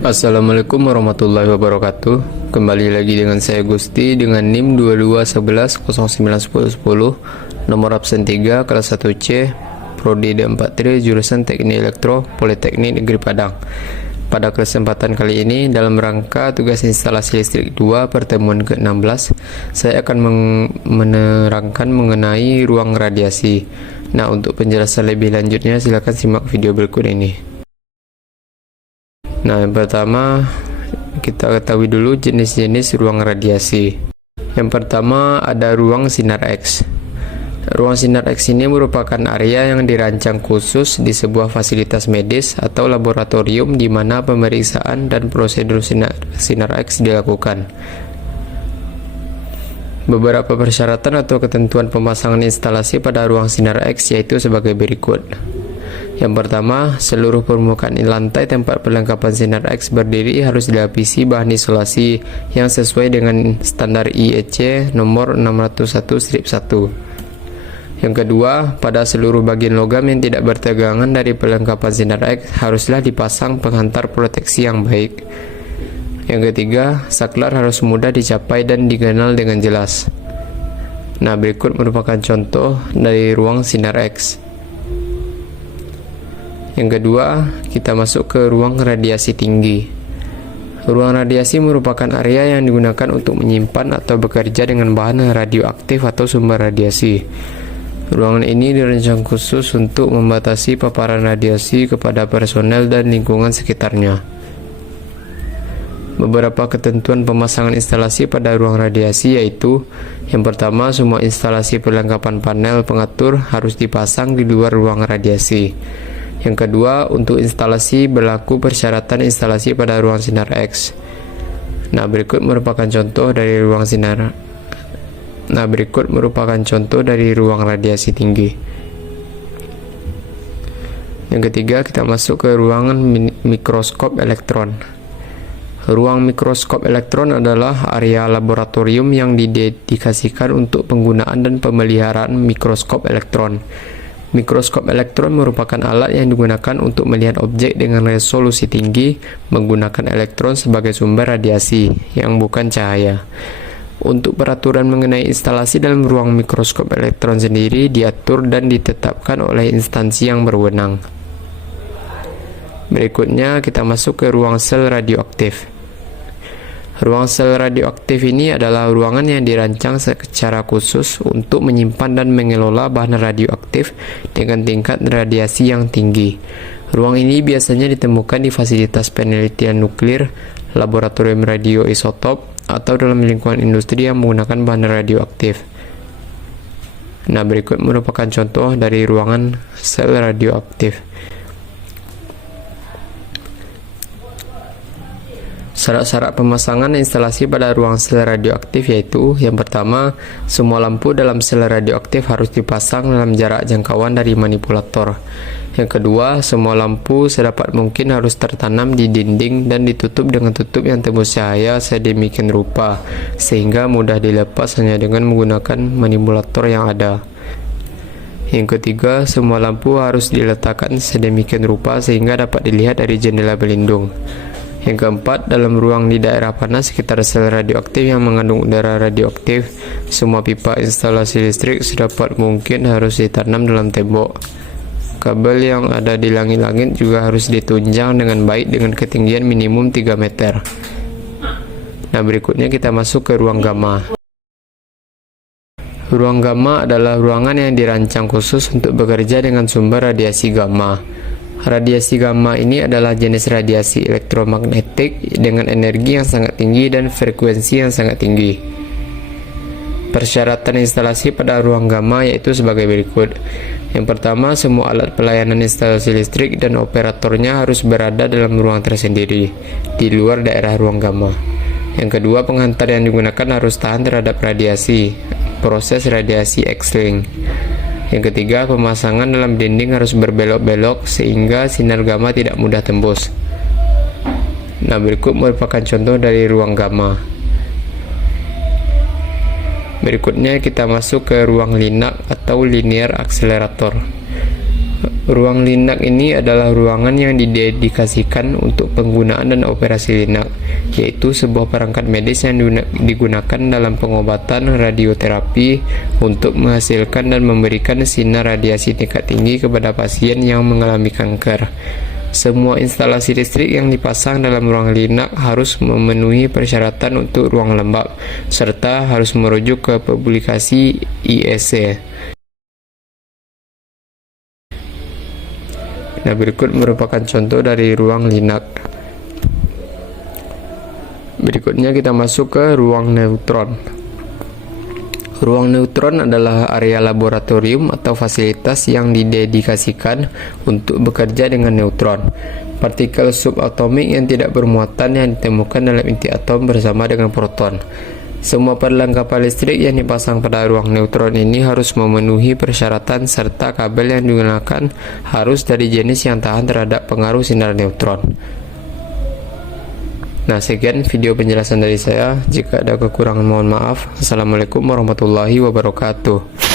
Assalamualaikum warahmatullahi wabarakatuh. Kembali lagi dengan saya Gusti dengan NIM 2211091010, nomor absen 3, kelas 1C, Prodi D43, jurusan Teknik Elektro, Politeknik Negeri Padang. Pada kesempatan kali ini, dalam rangka tugas instalasi listrik 2 pertemuan ke-16, saya akan menerangkan mengenai ruang radiasi. Nah, untuk penjelasan lebih lanjutnya silakan simak video berikut ini. Nah, yang pertama kita ketahui dulu jenis-jenis ruang radiasi. Yang pertama ada ruang sinar X. Ruang sinar X ini merupakan area yang dirancang khusus di sebuah fasilitas medis atau laboratorium di mana pemeriksaan dan prosedur sinar X dilakukan. Beberapa persyaratan atau ketentuan pemasangan instalasi pada ruang sinar X yaitu sebagai berikut. Yang pertama, seluruh permukaan lantai tempat perlengkapan sinar X berdiri harus dilapisi bahan isolasi yang sesuai dengan standar IEC nomor 601/1. Yang kedua, pada seluruh bagian logam yang tidak bertegangan dari perlengkapan sinar X haruslah dipasang penghantar proteksi yang baik. Yang ketiga, saklar harus mudah dicapai dan dikenal dengan jelas. Nah, berikut merupakan contoh dari ruang sinar X. Yang kedua, kita masuk ke ruang radiasi tinggi. Ruang radiasi merupakan area yang digunakan untuk menyimpan atau bekerja dengan bahan radioaktif atau sumber radiasi. Ruangan ini dirancang khusus untuk membatasi paparan radiasi kepada personel dan lingkungan sekitarnya. Beberapa ketentuan pemasangan instalasi pada ruang radiasi yaitu: yang pertama, semua instalasi perlengkapan panel pengatur harus dipasang di luar ruang radiasi. Yang kedua, untuk instalasi berlaku persyaratan instalasi pada ruang sinar X. Nah, berikut merupakan contoh dari ruang radiasi tinggi. Yang ketiga, kita masuk ke ruangan mikroskop elektron. Ruang mikroskop elektron adalah area laboratorium yang didedikasikan untuk penggunaan dan pemeliharaan mikroskop elektron. Mikroskop elektron merupakan alat yang digunakan untuk melihat objek dengan resolusi tinggi menggunakan elektron sebagai sumber radiasi yang bukan cahaya. Untuk peraturan mengenai instalasi dalam ruang mikroskop elektron sendiri diatur dan ditetapkan oleh instansi yang berwenang. Berikutnya kita masuk ke ruang sel radioaktif. Ruang sel radioaktif ini adalah ruangan yang dirancang secara khusus untuk menyimpan dan mengelola bahan radioaktif dengan tingkat radiasi yang tinggi. Ruang ini biasanya ditemukan di fasilitas penelitian nuklir, laboratorium radioisotop, atau dalam lingkungan industri yang menggunakan bahan radioaktif. Nah, berikut merupakan contoh dari ruangan sel radioaktif. Syarat-syarat pemasangan instalasi pada ruang sel radioaktif yaitu: yang pertama, semua lampu dalam sel radioaktif harus dipasang dalam jarak jangkauan dari manipulator. Yang kedua, semua lampu sedapat mungkin harus tertanam di dinding dan ditutup dengan tutup yang tembus cahaya sedemikian rupa sehingga mudah dilepas hanya dengan menggunakan manipulator yang ada. Yang ketiga, semua lampu harus diletakkan sedemikian rupa sehingga dapat dilihat dari jendela pelindung. Yang keempat, dalam ruang di daerah panas sekitar sel radioaktif yang mengandung udara radioaktif, semua pipa instalasi listrik sedapat mungkin harus ditanam dalam tembok. Kabel yang ada di langit-langit juga harus ditunjang dengan baik dengan ketinggian minimum 3 meter. Nah, berikutnya kita masuk ke ruang gamma. Ruang gamma adalah ruangan yang dirancang khusus untuk bekerja dengan sumber radiasi gamma. Radiasi gamma ini adalah jenis radiasi elektromagnetik dengan energi yang sangat tinggi dan frekuensi yang sangat tinggi. Persyaratan instalasi pada ruang gamma yaitu sebagai berikut. Yang pertama, semua alat pelayanan instalasi listrik dan operatornya harus berada dalam ruang tersendiri, di luar daerah ruang gamma. Yang kedua, penghantar yang digunakan harus tahan terhadap radiasi, proses radiasi X-ring. Yang ketiga, pemasangan dalam dinding harus berbelok-belok sehingga sinar gamma tidak mudah tembus. Nah, berikut merupakan contoh dari ruang gamma. Berikutnya kita masuk ke ruang linak atau linear accelerator. Ruang Linux ini adalah ruangan yang didedikasikan untuk penggunaan dan operasi Linux, yaitu sebuah perangkat medis yang digunakan dalam pengobatan radioterapi untuk menghasilkan dan memberikan sinar radiasi tingkat tinggi kepada pasien yang mengalami kanker. Semua instalasi listrik yang dipasang dalam ruang Linux harus memenuhi persyaratan untuk ruang lembab, serta harus merujuk ke publikasi IEC. Nah, berikut merupakan contoh dari ruang Linux. Berikutnya kita masuk ke ruang neutron. Ruang neutron adalah area laboratorium atau fasilitas yang didedikasikan untuk bekerja dengan neutron, partikel subatomik yang tidak bermuatan yang ditemukan dalam inti atom bersama dengan proton. Semua perlengkapan listrik yang dipasang pada ruang neutron ini harus memenuhi persyaratan, serta kabel yang digunakan harus dari jenis yang tahan terhadap pengaruh sinar neutron. Nah, sekian video penjelasan dari saya. Jika ada kekurangan mohon maaf. Assalamualaikum warahmatullahi wabarakatuh.